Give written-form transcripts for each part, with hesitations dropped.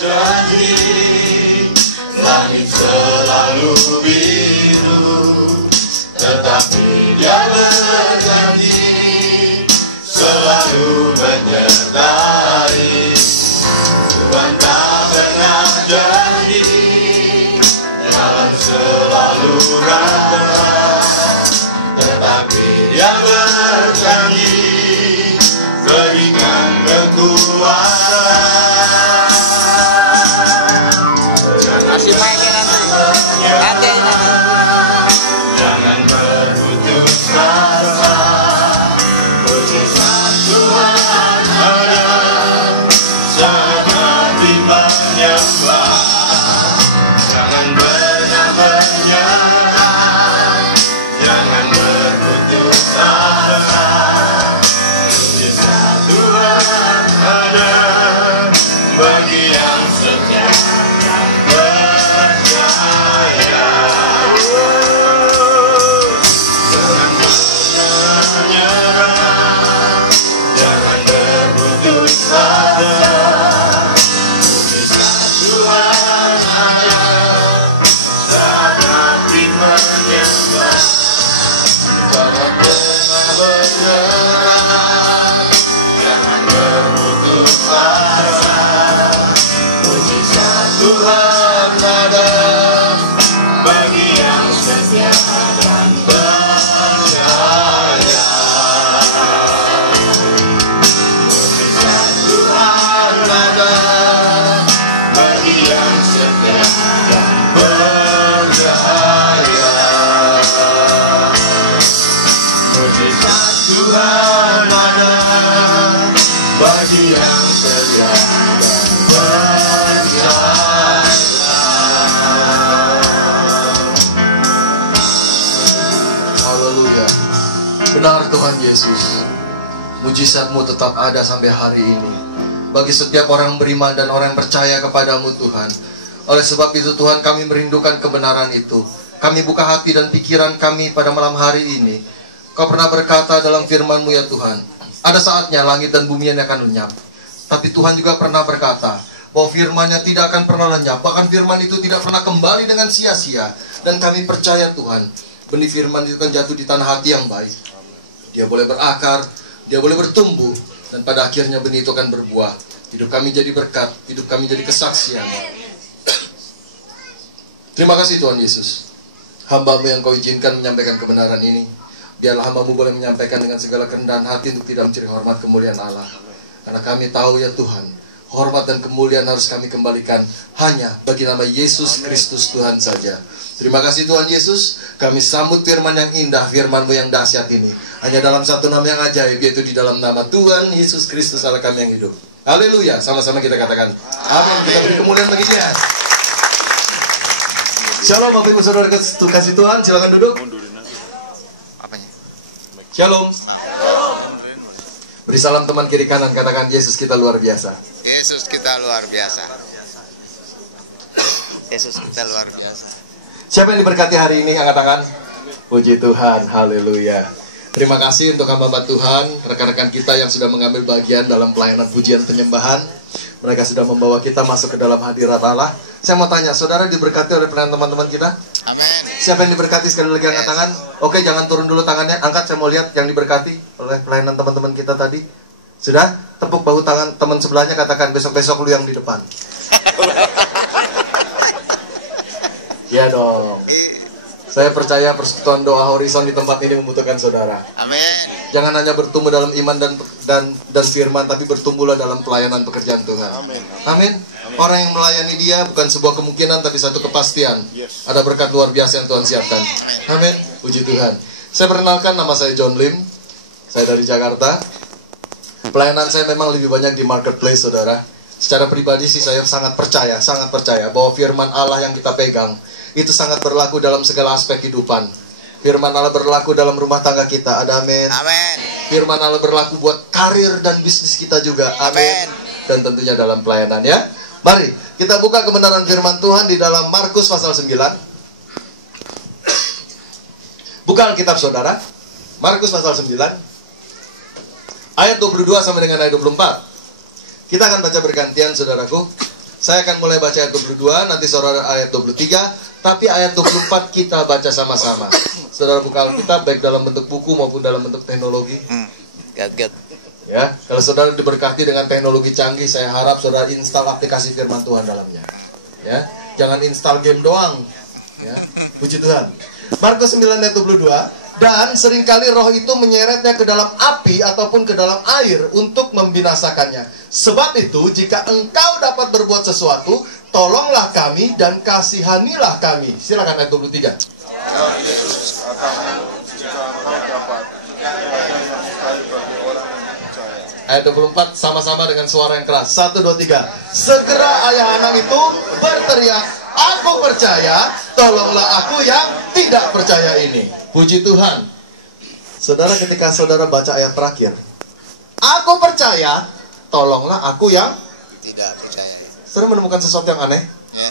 janji, langit selalu biru, tetapi Dia berjanji selalu menyertai. Tuhan tak pernah janji jalan selalu rata, tetapi Dia berjanji berikan kekuatan. Kasih mic-nya nanti. Jangan berputus asa, mujizat Tuhan ada saat hati menyembah. Jangan pernah menyerah, jangan berputus asa, mujizat Tuhan ada bagi yang setia percaya. Jangan menyerah, jangan berputus asa, mujizat Tuhan ada saat hati menyembah. Jangan pernah menyerah, jangan berputus asa, mujizat Tuhan ada bagi yang setia dan percaya. Mujizat Tuhan ada bagi yang setia dan percaya. Mujizat Tuhan ada bagi yang setia dan percaya. Haleluya. Benar Tuhan Yesus, mujizat-Mu tetap ada sampai hari ini bagi setiap orang beriman dan orang yang percaya kepadamu Tuhan. Oleh sebab itu Tuhan, kami merindukan kebenaran itu. Kami buka hati dan pikiran kami pada malam hari ini. Kau pernah berkata dalam firman-Mu ya Tuhan, ada saatnya langit dan bumi ini akan lenyap. Tapi Tuhan juga pernah berkata bahwa firman-Nya tidak akan pernah lenyap. Bahkan firman itu tidak pernah kembali dengan sia-sia. Dan kami percaya Tuhan, benih firman itu kan jatuh di tanah hati yang baik. Dia boleh berakar, dia boleh bertumbuh, dan pada akhirnya benih itu akan berbuah. Hidup kami jadi berkat, hidup kami jadi kesaksian. Terima kasih Tuhan Yesus, hamba-Mu yang Kau izinkan menyampaikan kebenaran ini. Biarlah hamba-Mu boleh menyampaikan dengan segala kerendahan hati untuk tidak mencuri hormat kemuliaan Allah. Karena kami tahu ya Tuhan, hormat dan kemuliaan harus kami kembalikan hanya bagi nama Yesus Kristus Tuhan saja. Terima kasih Tuhan Yesus, kami sambut firman yang indah, firman-Mu yang dahsyat ini hanya dalam satu nama yang ajaib, yaitu di dalam nama Tuhan Yesus Kristus Allah kami yang hidup. Haleluya, sama-sama kita katakan amin. Kita beri kemuliaan bagi Dia. Shalom Bapak Ibu Saudara kasih Tuhan, silakan duduk. Apanya? Shalom. Beri salam teman kiri kanan, katakan Yesus kita luar biasa. Yesus kita luar biasa. Yesus kita luar biasa. Siapa yang diberkati hari ini? Angkat tangan. Puji Tuhan, haleluya. Terima kasih untuk hamba Tuhan, rekan-rekan kita yang sudah mengambil bagian dalam pelayanan pujian penyembahan. Mereka sudah membawa kita masuk ke dalam hadirat Allah. Saya mau tanya, saudara diberkati oleh pelayanan teman-teman kita? Amin. Siapa yang diberkati? Sekali lagi angkat tangan. Oke, jangan turun dulu tangannya. Angkat, saya mau lihat yang diberkati oleh pelayanan teman-teman kita tadi. Sudah? Tepuk bahu tangan teman sebelahnya, katakan besok-besok lu yang di depan. Ya dong. Saya percaya persekutuan doa Horizon di tempat ini membutuhkan saudara. Amin. Jangan hanya bertumbuh dalam iman dan firman, tapi bertumbuhlah dalam pelayanan pekerjaan Tuhan. Amin. Amin. Orang yang melayani Dia bukan sebuah kemungkinan, tapi satu kepastian. Ada berkat luar biasa yang Tuhan siapkan. Amin. Puji Tuhan. Saya perkenalkan, nama saya John Lim. Saya dari Jakarta. Pelayanan saya memang lebih banyak di marketplace, saudara. Secara pribadi sih saya sangat percaya bahwa firman Allah yang kita pegang itu sangat berlaku dalam segala aspek kehidupan. Firman Allah berlaku dalam rumah tangga kita. Ada amin. Amin. Firman Allah berlaku buat karir dan bisnis kita juga. Amin. Dan tentunya dalam pelayanan ya. Mari kita buka kebenaran firman Tuhan di dalam Markus pasal 9. Buka Alkitab saudara. Markus pasal 9. Ayat 22 sampai dengan ayat 24. Kita akan baca bergantian saudaraku. Saya akan mulai baca ayat 22, nanti saudara ayat 23, tapi ayat 24 kita baca sama-sama. Saudara buka Alkitab baik dalam bentuk buku maupun dalam bentuk teknologi. Get. Ya, kalau saudara diberkati dengan teknologi canggih, saya harap saudara install aplikasi firman Tuhan dalamnya. Ya, jangan install game doang. Ya, puji Tuhan. Markus 9 ayat 22, dan seringkali roh itu menyeretnya ke dalam api ataupun ke dalam air untuk membinasakannya. Sebab itu, jika engkau dapat berbuat sesuatu, tolonglah kami dan kasihanilah kami. Silakan ayat 23. Jawab Yesus, katamu, jika engkau dapat, ada yang mustahil bagi orang yang percaya. Ayat 24 sama-sama dengan suara yang keras. 1, 2, 3. Segera ayah anak itu berteriak, aku percaya, tolonglah aku yang tidak percaya ini. Puji Tuhan. Saudara, ketika saudara baca ayat terakhir, aku percaya, tolonglah aku yang Tidak percaya. saudara menemukan sesuatu yang aneh. Ya.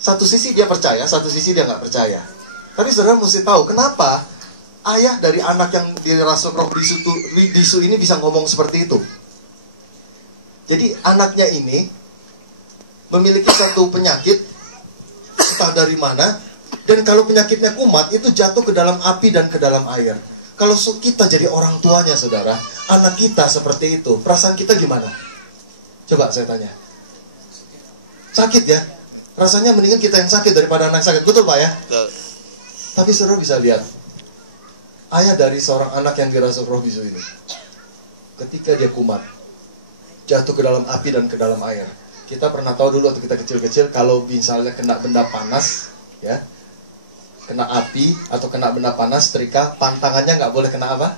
Satu sisi dia percaya, satu sisi dia nggak percaya. Tapi saudara mesti tahu kenapa ayah dari anak yang dirasuk roh bisu ini bisa ngomong seperti itu. Jadi anaknya ini memiliki satu penyakit, entah dari mana, dan kalau penyakitnya kumat itu jatuh ke dalam api dan ke dalam air. Kalau kita jadi orang tuanya saudara, anak kita seperti itu, perasaan kita gimana? Coba saya tanya. Sakit ya? Rasanya mendingan kita yang sakit daripada anak sakit, betul Pak ya? Betul. Tapi saudara bisa lihat, ayah dari seorang anak yang dirasuk roh bisu ini, ketika dia kumat, jatuh ke dalam api dan ke dalam air. Kita pernah tahu dulu waktu kita kecil-kecil, kalau misalnya kena benda panas, ya, kena api atau kena benda panas, setrika, pantangannya nggak boleh kena apa?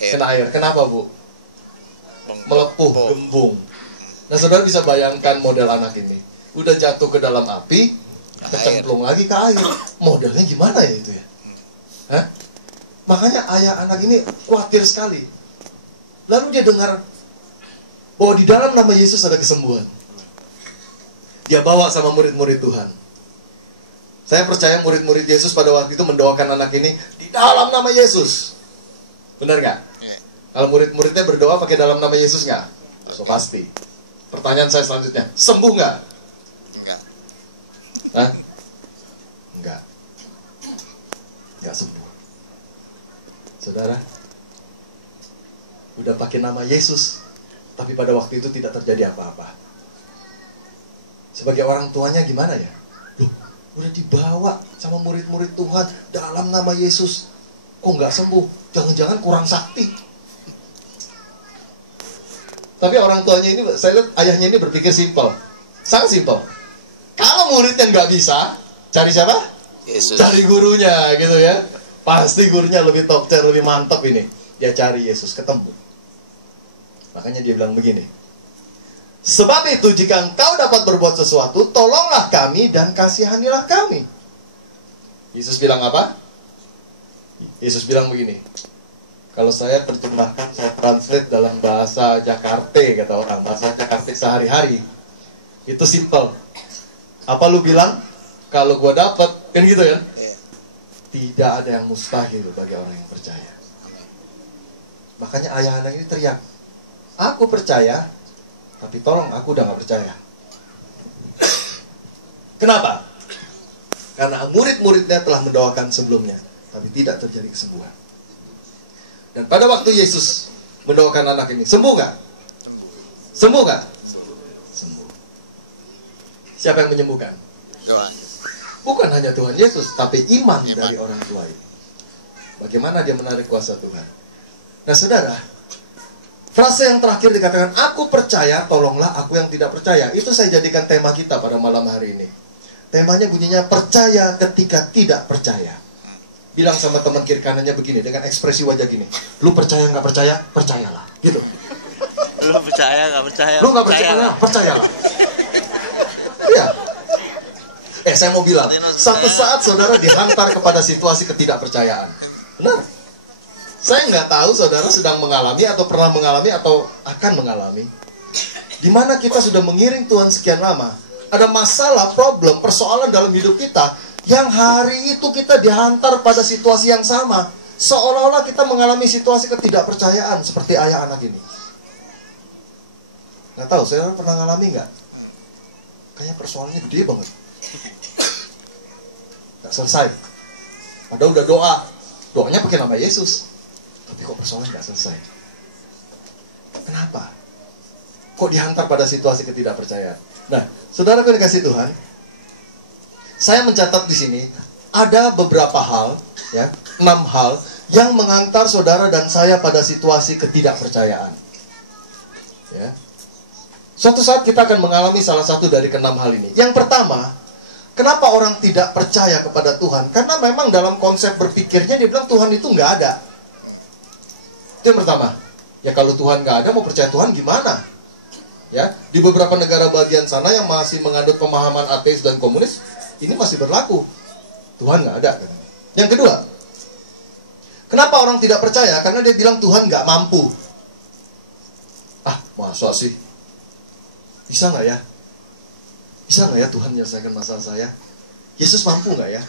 Kena air. Kenapa Bu? Melepuh, gembung. Nah saudara bisa bayangkan model anak ini, udah jatuh ke dalam api, kecemplung lagi ke air. Modelnya gimana ya itu ya? Hah? Makanya ayah anak ini khawatir sekali. Lalu dia dengar bahwa di dalam nama Yesus ada kesembuhan. Dia bawa sama murid-murid Tuhan. Saya percaya murid-murid Yesus pada waktu itu mendoakan anak ini di dalam nama Yesus. Benar nggak? Ya. Kalau murid-muridnya berdoa pakai dalam nama Yesus nggak? So pasti. Pertanyaan saya selanjutnya, sembuh nggak? Enggak. Hah? Enggak. Enggak sembuh. Saudara, udah pakai nama Yesus, tapi pada waktu itu tidak terjadi apa-apa. Sebagai orang tuanya gimana ya? Loh, udah dibawa sama murid-murid Tuhan dalam nama Yesus, kok nggak sembuh? Jangan-jangan kurang sakti. Tapi orang tuanya ini, saya lihat ayahnya ini berpikir simpel, sangat simpel. Kalau muridnya nggak bisa, cari siapa? Yesus. Cari gurunya, gitu ya. Pasti gurunya lebih top tier, lebih mantap ini. Dia cari Yesus, ketemu. Makanya dia bilang begini. Sebab itu jika engkau dapat berbuat sesuatu, tolonglah kami dan kasihanilah kami. Yesus bilang apa? Yesus bilang begini. Kalau saya terjemahkan, saya translate dalam bahasa Jakarta, kata orang. Bahasa Jakarta sehari-hari. Itu simple. Apa lu bilang? Kalau gua dapat, kan gitu kan? Tidak ada yang mustahil bagi orang yang percaya. Makanya ayah anak ini teriak, aku percaya, tapi tolong aku udah gak percaya. Kenapa? Karena murid-muridnya telah mendoakan sebelumnya, tapi tidak terjadi kesembuhan. Dan pada waktu Yesus mendoakan anak ini, sembuh gak? Sembuh gak? Sembuh. Siapa yang menyembuhkan? Tuhan. Bukan hanya Tuhan Yesus, tapi iman dari orang tua itu. Bagaimana dia menarik kuasa Tuhan? Nah saudara, frase yang terakhir dikatakan, aku percaya, tolonglah aku yang tidak percaya. Itu saya jadikan tema kita pada malam hari ini. Temanya bunyinya, percaya ketika tidak percaya. Bilang sama teman kiri kanannya begini, dengan ekspresi wajah gini, lu percaya nggak percaya? Percayalah. Gitu. Lu percaya nggak percaya? Lu nggak percaya? Percayalah. Iya. Saya mau bilang, satu saat saudara dihantar kepada situasi ketidakpercayaan. Benar. Saya nggak tahu saudara sedang mengalami atau pernah mengalami atau akan mengalami. Di mana kita sudah mengiring Tuhan sekian lama. Ada masalah, problem, persoalan dalam hidup kita. Yang hari itu kita dihantar pada situasi yang sama. Seolah-olah kita mengalami situasi ketidakpercayaan seperti ayah anak ini. Nggak tahu, saudara pernah mengalami nggak? kayaknya persoalannya gede banget. Gak selesai. Padahal udah doanya pakai nama Yesus, tapi kok persoalan gak selesai. Kenapa? Kok dihantar pada situasi ketidakpercayaan? Nah, saudara yang dikasih Tuhan, saya mencatat di sini ada beberapa hal, ya, 6 hal yang mengantar saudara dan saya pada situasi ketidakpercayaan. Ya. Suatu saat kita akan mengalami salah satu dari ke-6 hal ini. Yang pertama, kenapa orang tidak percaya kepada Tuhan? Karena memang dalam konsep berpikirnya dia bilang Tuhan itu nggak ada. Itu yang pertama. Ya kalau Tuhan nggak ada, mau percaya Tuhan gimana? Ya, di beberapa negara bagian sana yang masih mengandung pemahaman ateis dan komunis, ini masih berlaku. Tuhan nggak ada. Yang kedua, kenapa orang tidak percaya? Karena dia bilang Tuhan nggak mampu. Ah, masa sih? Bisa nggak ya? Bisa nggak ya Tuhan menyelesaikan masalah saya? Yesus mampu nggak ya?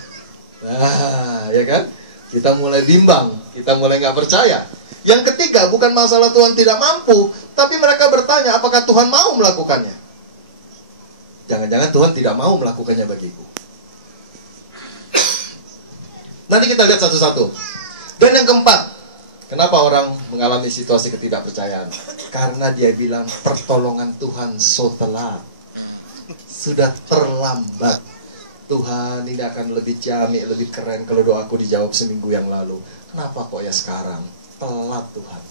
Nah, ya kan? Kita mulai bimbang, kita mulai nggak percaya. Yang ketiga, bukan masalah Tuhan tidak mampu, tapi mereka bertanya, apakah Tuhan mau melakukannya? Jangan-jangan Tuhan tidak mau melakukannya bagiku. Nanti kita lihat satu-satu. Dan yang keempat, kenapa orang mengalami situasi ketidakpercayaan? Karena dia bilang, pertolongan Tuhan telat. Sudah terlambat. Tuhan, ini akan lebih ciamik, lebih keren kalau doaku dijawab seminggu yang lalu. Kenapa kok ya sekarang? Telat Tuhan.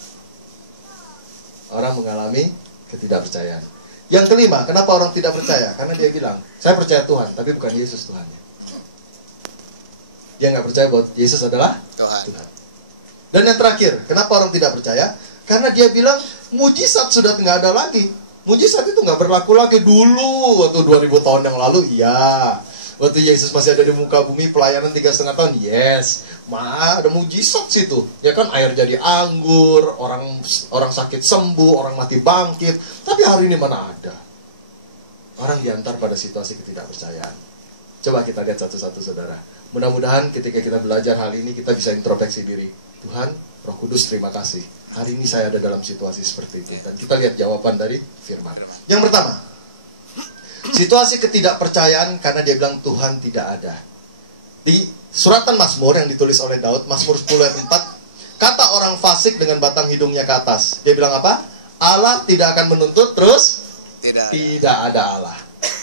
Orang mengalami ketidakpercayaan. Yang kelima, kenapa orang tidak percaya? Karena dia bilang, saya percaya Tuhan, tapi bukan Yesus Tuhannya. Dia nggak percaya bahwa Yesus adalah Tuhan. Dan yang terakhir, kenapa orang tidak percaya? Karena dia bilang, mujizat sudah nggak ada lagi. Mujizat itu nggak berlaku lagi. Dulu, waktu 2000 tahun yang lalu, iya. Waktu Yesus masih ada di muka bumi, pelayanan 3,5 tahun, yes. Ada mujizat situ. Ya kan, air jadi anggur, orang sakit sembuh, orang mati bangkit. Tapi hari ini mana ada. Orang diantar pada situasi ketidakpercayaan. Coba kita lihat satu-satu, saudara. Mudah-mudahan ketika kita belajar hal ini, kita bisa introspeksi diri. Tuhan, Roh Kudus, terima kasih. Hari ini saya ada dalam situasi seperti itu. Dan kita lihat jawaban dari firman. Yang pertama, situasi ketidakpercayaan karena dia bilang Tuhan tidak ada. Di suratan Mazmur yang ditulis oleh Daud, Mazmur 10 ayat 4, kata orang fasik dengan batang hidungnya ke atas. Dia bilang apa? Allah tidak akan menuntut, terus tidak ada Allah.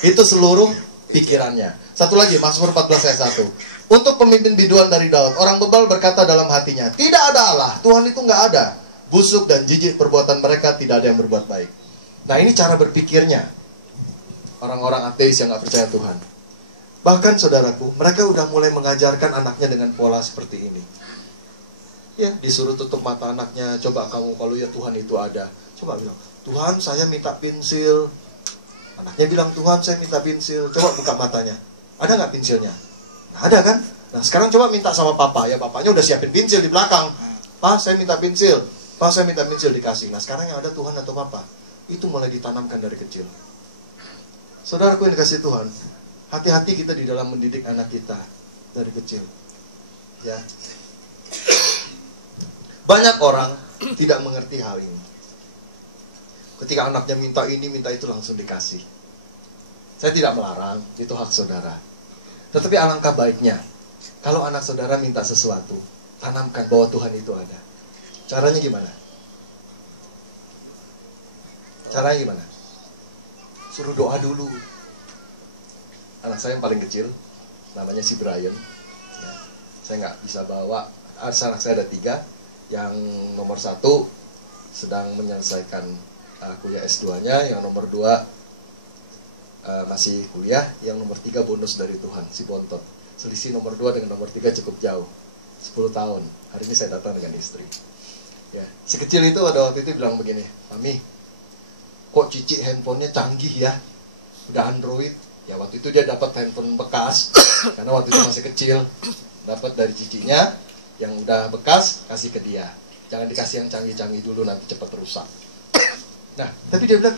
Itu seluruh pikirannya. Satu lagi, Mazmur 14 ayat 1. Untuk pemimpin biduan dari Daud, orang bebal berkata dalam hatinya, tidak ada Allah, Tuhan itu nggak ada. Busuk dan jijik perbuatan mereka, tidak ada yang berbuat baik. Nah, ini cara berpikirnya orang-orang ateis yang nggak percaya Tuhan. Bahkan saudaraku, mereka udah mulai mengajarkan anaknya dengan pola seperti ini. Ya, disuruh tutup mata anaknya, coba kamu kalau ya Tuhan itu ada. Coba bilang, Tuhan saya minta pensil. Anaknya bilang, Tuhan saya minta pensil. Coba buka matanya, ada nggak pensilnya? Nah, ada kan? Nah, sekarang coba minta sama papa. Ya, bapaknya udah siapin pensil di belakang. Pak, saya minta pensil. Pak, saya minta pensil, dikasih. Nah, sekarang yang ada Tuhan atau papa. Itu mulai ditanamkan dari kecil. Saudaraku yang dikasih Tuhan, hati-hati kita di dalam mendidik anak kita dari kecil. Ya. Banyak orang tidak mengerti hal ini. Ketika anaknya minta ini, minta itu, langsung dikasih. Saya tidak melarang, itu hak saudara. Tetapi alangkah baiknya, kalau anak saudara minta sesuatu, tanamkan bahwa Tuhan itu ada. Caranya gimana? Caranya gimana? Suruh doa dulu. Anak saya yang paling kecil, namanya si Brian. Ya, saya nggak bisa bawa, anak saya ada 3. Yang nomor 1 sedang menyelesaikan kuliah S2-nya, yang nomor 2 masih kuliah, yang nomor 3 bonus dari Tuhan, si Bontot. Selisih nomor 2 dengan nomor 3 cukup jauh, 10 tahun. Hari ini saya datang dengan istri. Ya, si kecil itu pada waktu itu bilang begini, Mami, kok Cici handphonenya canggih ya, udah Android. Ya waktu itu dia dapat handphone bekas, karena waktu itu masih kecil, dapat dari cicinya, yang udah bekas kasih ke dia. Jangan dikasih yang canggih-canggih dulu, nanti cepat rusak. Nah, tapi dia bilang,